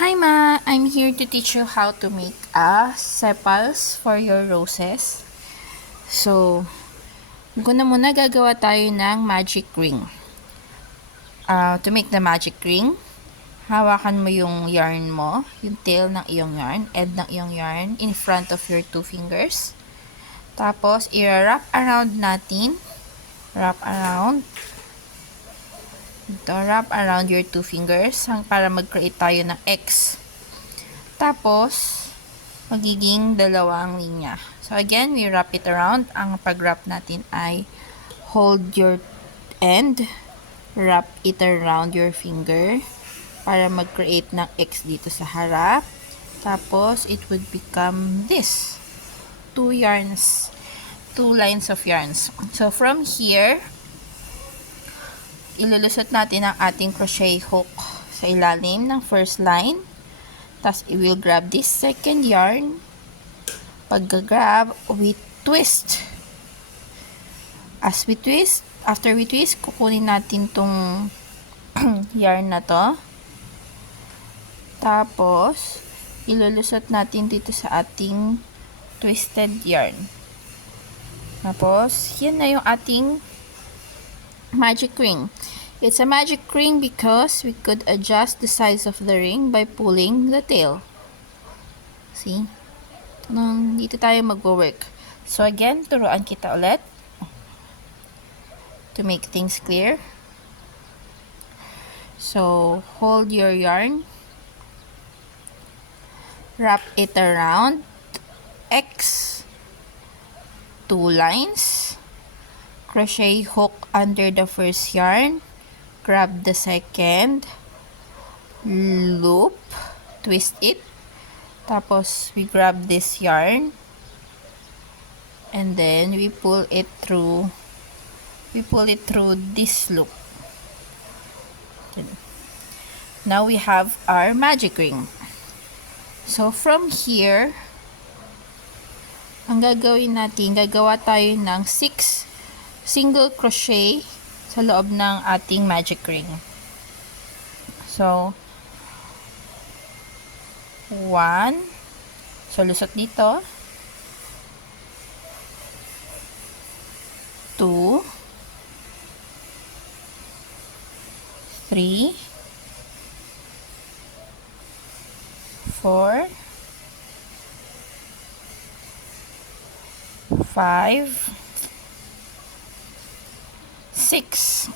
Hi Ma, I'm here to teach you how to make sepals for your roses. So, muna gagawa tayo ng magic ring. To make the magic ring, hawakan mo yung yarn mo, yung tail ng iyong yarn, end ng iyong yarn in front of your two fingers. Tapos, i-wrap around natin. Wrap around your two fingers para mag-create tayo ng X. Tapos, magiging dalawang linya. So, again, we wrap it around. Ang pag-wrap natin ay hold your end, wrap it around your finger para mag-create ng X dito sa harap. Tapos, it would become this. Two lines of yarns. So, from here, ilulusot natin ang ating crochet hook sa ilalim ng first line. Tapos, we will grab this second yarn. Pag-grab, we twist. After we twist, kukunin natin tong yarn na to. Tapos, ilulusot natin dito sa ating twisted yarn. Tapos, yan na yung ating magic ring. It's a magic ring because we could adjust the size of the ring by pulling the tail. See? Dito tayo magwo-work. So again, turuan kita ulit to make things clear. So, hold your yarn. Wrap it around X. 2 lines. Crochet hook under the first yarn. Grab the second. Loop. Twist it. Tapos, we grab this yarn. And then, we pull it through this loop. Now, we have our magic ring. So, from here, ang gagawin natin, gagawa tayo ng 6 single crochet sa loob ng ating magic ring. So, 1. So, lusot dito. 2. 3. 4. 5. 6.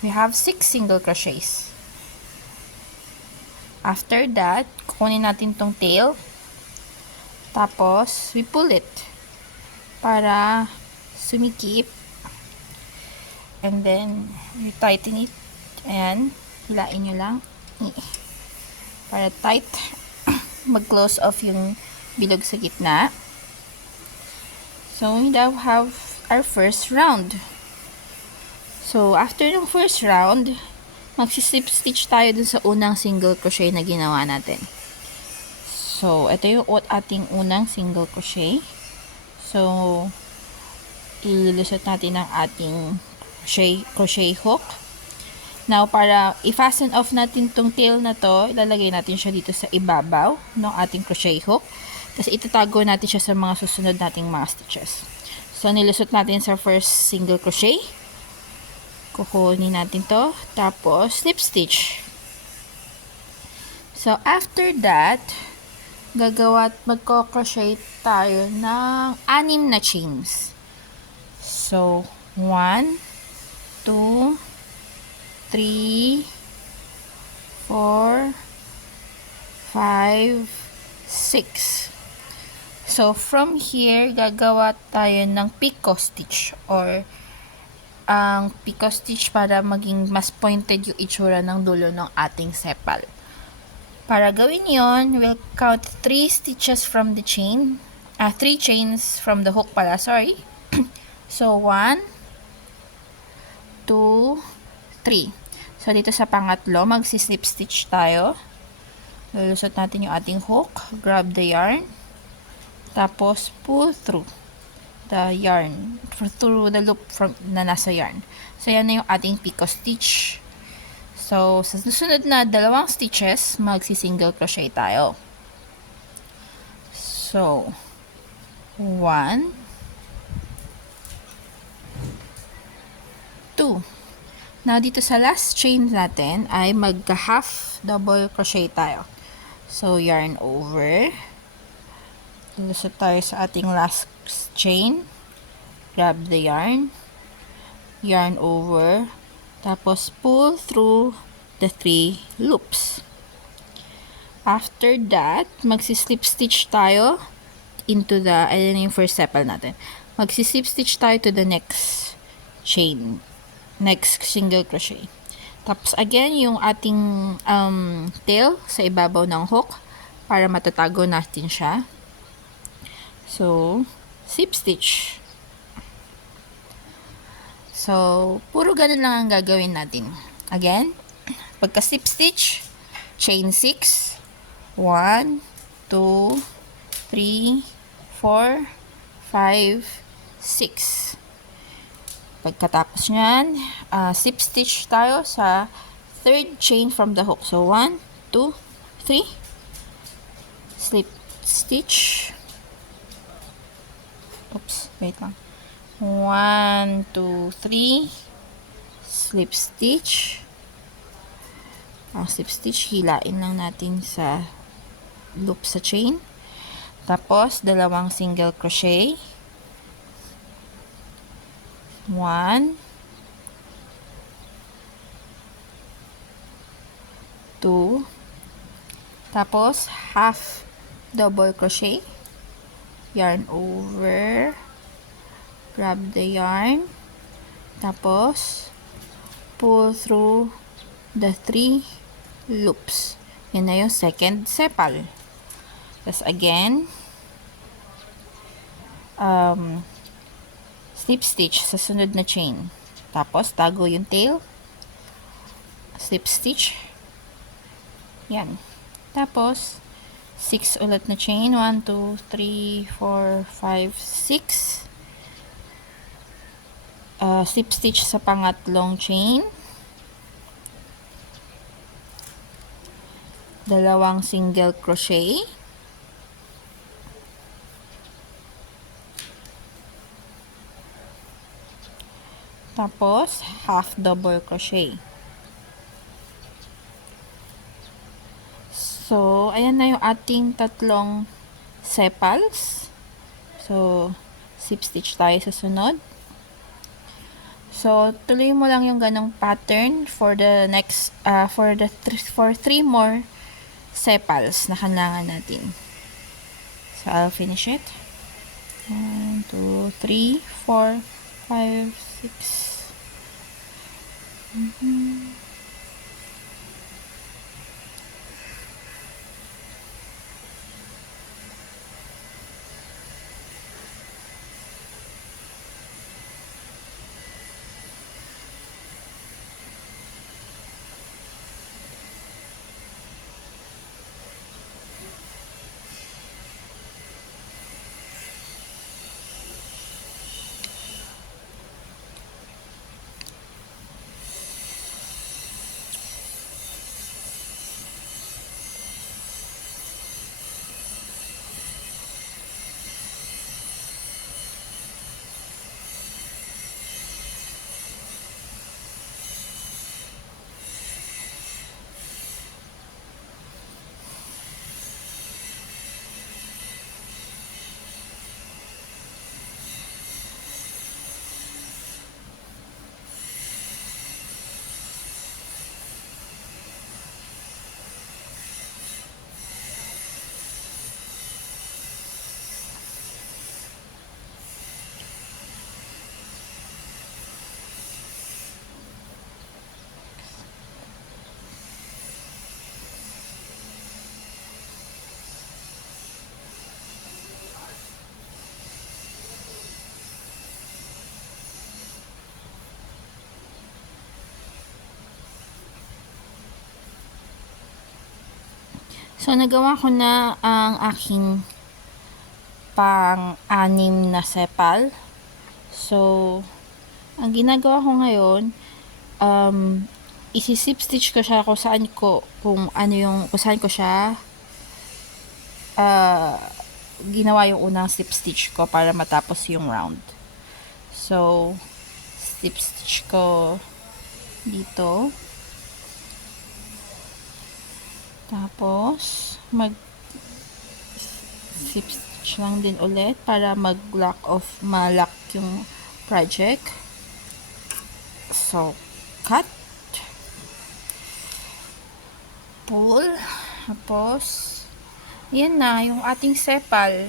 We have 6 single crochets. After that, kukunin natin tong tail. Tapos, we pull it para sumikip. And then, you tighten it. Ayan, hilain nyo lang. Para tight. Mag-close off yung bilog sa gitna. So, we now have our first round. So, after ng first round, magsislip stitch tayo dun sa unang single crochet na ginawa natin. So, ito yung ating unang single crochet. So, ilulusot natin ang ating crochet hook. Now, para i-fasten off natin tong tail na to, ilalagay natin siya dito sa ibabaw ng ating crochet hook. Tapos, itatago natin siya sa mga susunod nating mga stitches. So, nilusot natin sa first single crochet. Kukunin natin to. Tapos, slip stitch. So, after that, magko-crochet tayo ng 6 na chains. So, 1, 2, 3, 4, 5, 6. So, from here, gagawa tayo ng picot stitch or ang picot stitch para maging mas pointed yung itsura ng dulo ng ating sepal. Para gawin yon, we'll count 3 stitches from the chain. 3 chains from the hook pala, sorry. So, 1, 2, 3. So, dito sa pangatlo, magsislip stitch tayo. Lulusot natin yung ating hook. Grab the yarn. Tapos, pull through the yarn. Through the loop na nasa yarn. So, yan na yung ating picot stitch. So, So, sa susunod na dalawang stitches, magsi-single crochet tayo. So, 1, 2. Now, dito sa last chain natin ay magka-half double crochet tayo. So, yarn over. Lusot tayo sa ating last chain. Grab the yarn. Yarn over. Tapos, pull through the 3 loops. After that, magsi-slip stitch tayo into the, ayun yung first sepal natin. Magsi-slip stitch tayo to the next chain. Next single crochet. Tapos, again, yung ating tail sa ibabaw ng hook para matatago natin siya. So, slip stitch. So, puro ganun lang ang gagawin natin. Again, pagka slip stitch, chain 6, 1, 2, 3, 4, 5, 6. Pagkatapos nyan, slip stitch tayo sa third chain from the hook. So, 1, 2, 3, slip stitch. Oops, wait lang. 1, 2, 3, slip stitch. Ang slip stitch, hilain lang natin sa loop sa chain. Tapos, dalawang single crochet. 1, 2, tapos half double crochet, yarn over, grab the yarn, tapos pull through the 3 loops. Yan na yung second sepal. Tapos again, slip stitch sa sunod na chain. Tapos tago yung tail, slip stitch. Yan. Tapos 6 ulit na chain. 1, 2, 3, 4, 5, 6. Slip stitch sa pangatlong chain. Dalawang single crochet. Tapos, half double crochet. So, ayan na yung ating tatlong sepals. So, slip stitch tayo sa sunod. So, tuloy mo lang yung ganong pattern for the next, for 3 more sepals na kailangan natin. So, I'll finish it. 1, 2, 3, 4, 5, 6. So, nagawa ko na ang aking pang-anim na sepal. So, ang ginagawa ko ngayon, isi-slip stitch ko siya kung saan ko siya ginawa yung unang slip stitch ko para matapos yung round. So, slip stitch ko dito. Tapos, slip stitch lang din ulit para malak yung project. So, cut. Pull. Tapos, yan na, yung ating sepal.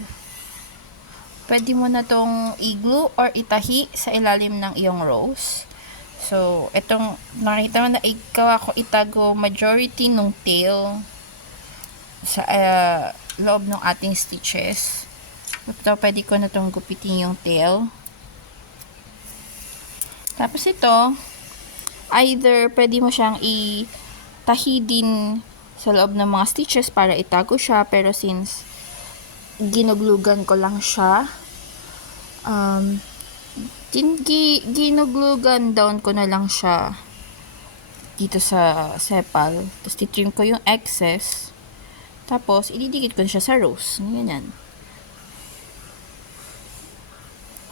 Pwede mo na tong i-glue or itahi sa ilalim ng iyong rose. So, itong, nakita mo na ikaw ako itago majority ng tail sa loob ng ating stitches. Ito, pwede ko na tong gupitin yung tail. Tapos ito, either pwede mo siyang itahi din sa loob ng mga stitches para itago siya, pero since ginuglugan ko lang siya, ginuglugan down ko na lang siya dito sa sepal. Tapos titrim ko yung excess. Tapos ididikit ko siya sa rose. Ganyan.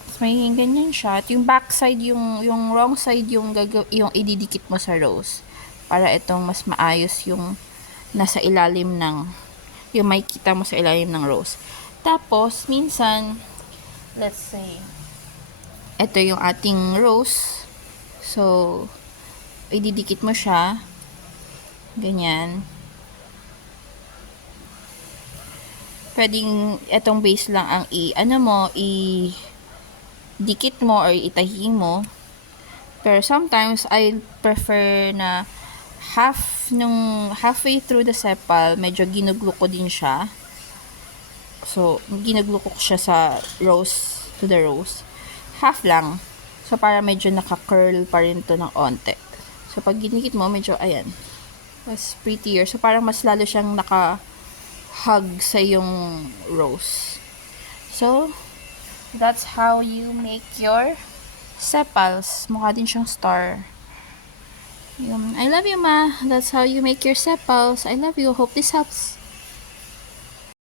Tapos may ganyan siya. At yung back side, yung wrong side yung ididikit mo sa rose. Para itong mas maayos yung nasa ilalim ng, yung may kita mo sa ilalim ng rose. Tapos, minsan, let's say, ito yung ating rose. So, ididikit mo siya. Ganyan. Pwedeng itong base lang ang idikit mo or itahi mo. Pero sometimes, I prefer na halfway through the sepal, medyo ginuglo ko din siya. So, ginuglo ko siya sa rose, to the rose. Half lang. So, para medyo naka-curl pa rin to ng onte. So, pag ginikit mo, medyo, ayan, mas prettier. So, parang mas lalo siyang naka-hug sa yung rose. So, that's how you make your sepals. Mukha din siyang star. I love you, Ma. That's how you make your sepals. I love you. Hope this helps.